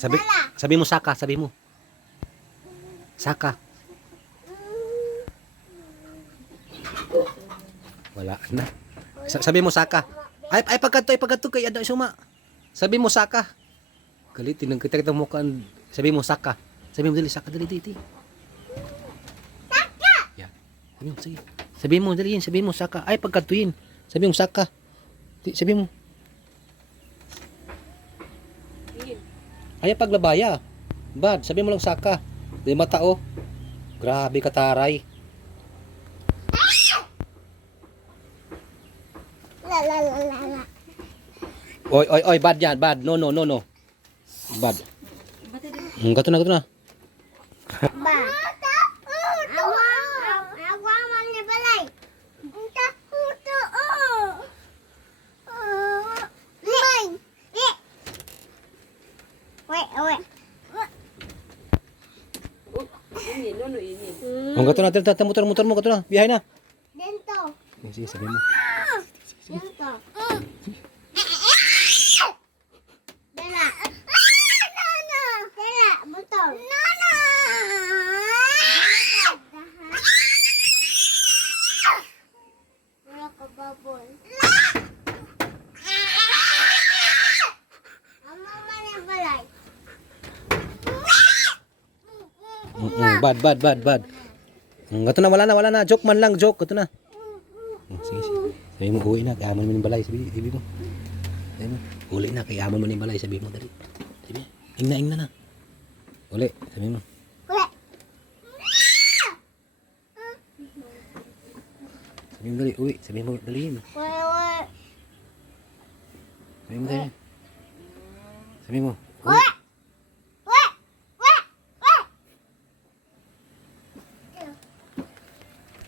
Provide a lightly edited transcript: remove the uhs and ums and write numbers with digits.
Sabi mo Saka, sabi mo. Saka. Wala na. Sabi mo Saka. Ay pagkadto kay ada suma. Sabi mo Saka. Galit tinang kita mukha. Sabi mo Saka. Sabi mo dali Saka dali. Saka. Yeah. Sabi mo sige. Sabi mo dali yun, sabi mo Saka. Ay pagkadto yun. Sabi mo Saka. Sabi mo. Ay paglabaya. Bad, sabi mo lang Saka. Di mata oh. Grabe ka taray. Oy, bad yan, bad. No. Bad. Gato na. Gato na, muter mo, gato na. Biyahe na. Dento. Sige, sabi mo. Dento. Dela. Nana. Dela, motor. Nana. Wala ka babol. Amo man ang balay. Bad. Gato na, wala na. Joke man lang, joke. Gato na. Sige. Sabi mo, uwi na. Kaya mo yung balay. Sabi mo. Uli na. Kaya mo yung balay. Sabi mo, dali. Sabi mo, ingna na. Uli. Sabi mo. Wala. Sabi mo, dali. Uwi. Sabi mo, dali. Wala. Sabi mo, dali. Sabi mo. Wala.